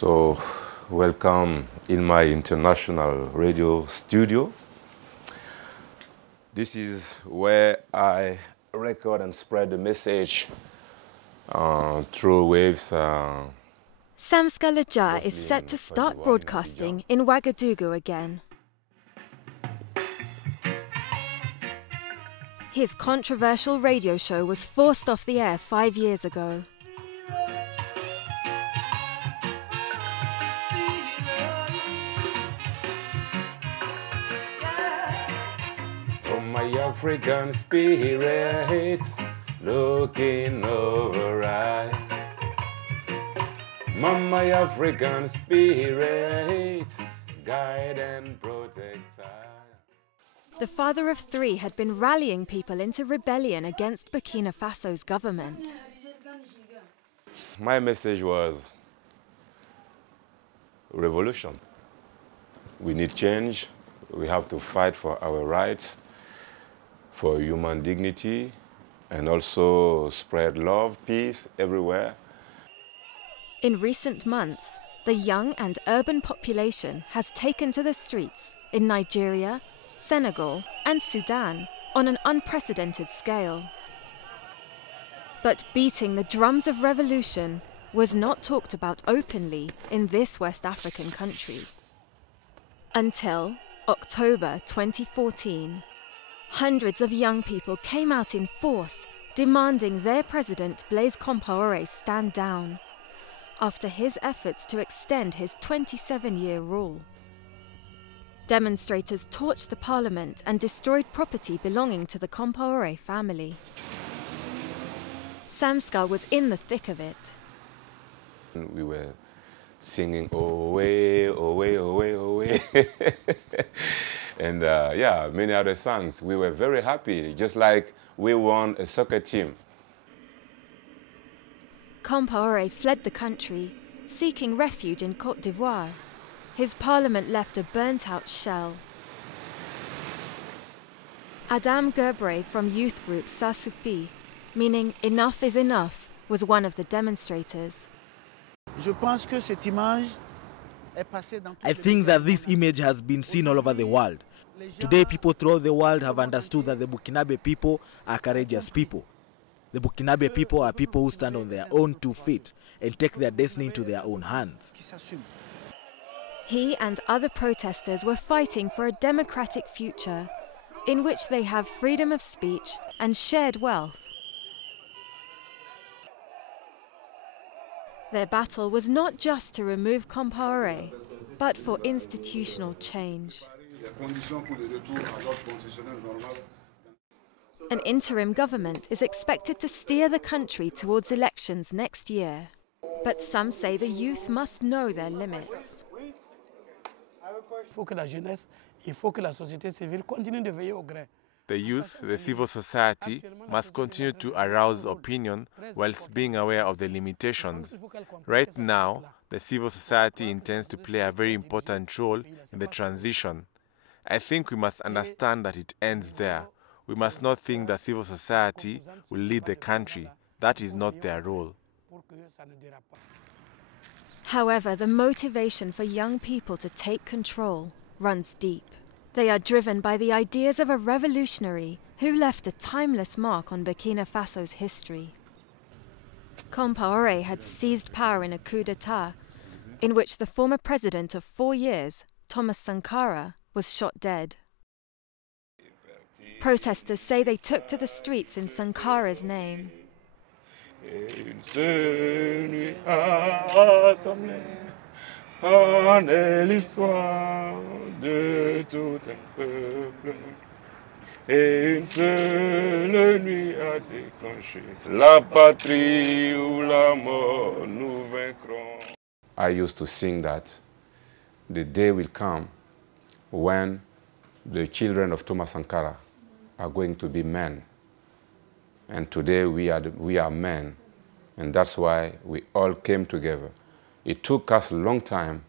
So, welcome in my international radio studio. This is where I record and spread the message through waves. Samska Laja is set to start broadcasting in Ouagadougou again. His controversial radio show was forced off the air 5 years ago. Oh, my African spirits looking over I. My African spirits guide and protect I. The father of three had been rallying people into rebellion against Burkina Faso's government. My message was revolution. We need change. We have to fight for our rights, for human dignity, and also spread love, peace everywhere. In recent months, the young and urban population has taken to the streets in Nigeria, Senegal and Sudan on an unprecedented scale. But beating the drums of revolution was not talked about openly in this West African country. Until October 2014, hundreds of young people came out in force demanding their president Blaise Compaoré stand down after his efforts to extend his 27-year rule. Demonstrators torched the parliament and destroyed property belonging to the Compaoré family. Samska was in the thick of it. We were singing, "Away, away, away, away," and many other songs. We were very happy, just like we won a soccer team. Compaoré fled the country, seeking refuge in Côte d'Ivoire. His parliament left a burnt-out shell. Adam Gerbre from youth group Ça Suffit, meaning enough is enough, was one of the demonstrators. I think that this image has been seen all over the world. Today, people throughout the world have understood that the Burkinabe people are courageous people. The Burkinabe people are people who stand on their own 2 feet and take their destiny into their own hands. He and other protesters were fighting for a democratic future in which they have freedom of speech and shared wealth. Their battle was not just to remove Compaoré, but for institutional change. An interim government is expected to steer the country towards elections next year. But some say the youth must know their limits. The youth, the civil society, must continue to arouse opinion whilst being aware of the limitations. Right now, the civil society intends to play a very important role in the transition. I think we must understand that it ends there. We must not think that civil society will lead the country. That is not their role. However, the motivation for young people to take control runs deep. They are driven by the ideas of a revolutionary who left a timeless mark on Burkina Faso's history. Compaoré had seized power in a coup d'etat in which the former president of 4 years, Thomas Sankara, was shot dead. Protesters say they took to the streets in Sankara's name. I used to sing that the day will come when the children of Thomas Sankara are going to be men. And today we are men, and that's why we all came together. It took us a long time.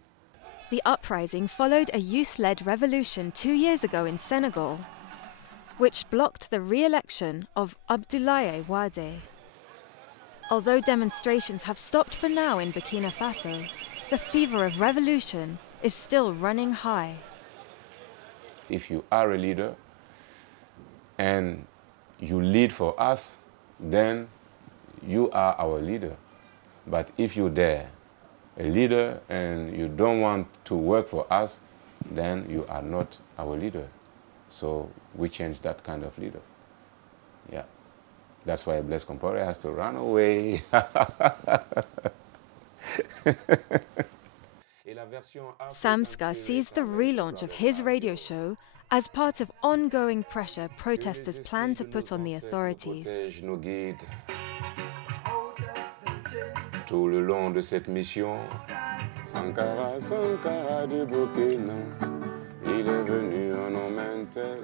The uprising followed a youth-led revolution 2 years ago in Senegal, which blocked the re-election of Abdoulaye Wade. Although demonstrations have stopped for now in Burkina Faso, the fever of revolution is still running high. If you are a leader and you lead for us, then you are our leader. But if you're there, a leader, and you don't want to work for us, then you are not our leader. So we change that kind of leader. Yeah. That's why Blaise Compaoré has to run away. Samska sees the relaunch of his radio show as part of ongoing pressure protesters plan to put on the authorities. Tout le long de cette mission, Sankara, Sankara de Burkina, il est venu en homme tel.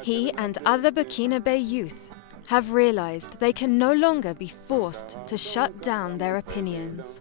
He and other Burkinabe youth have realized they can no longer be forced to shut down their opinions.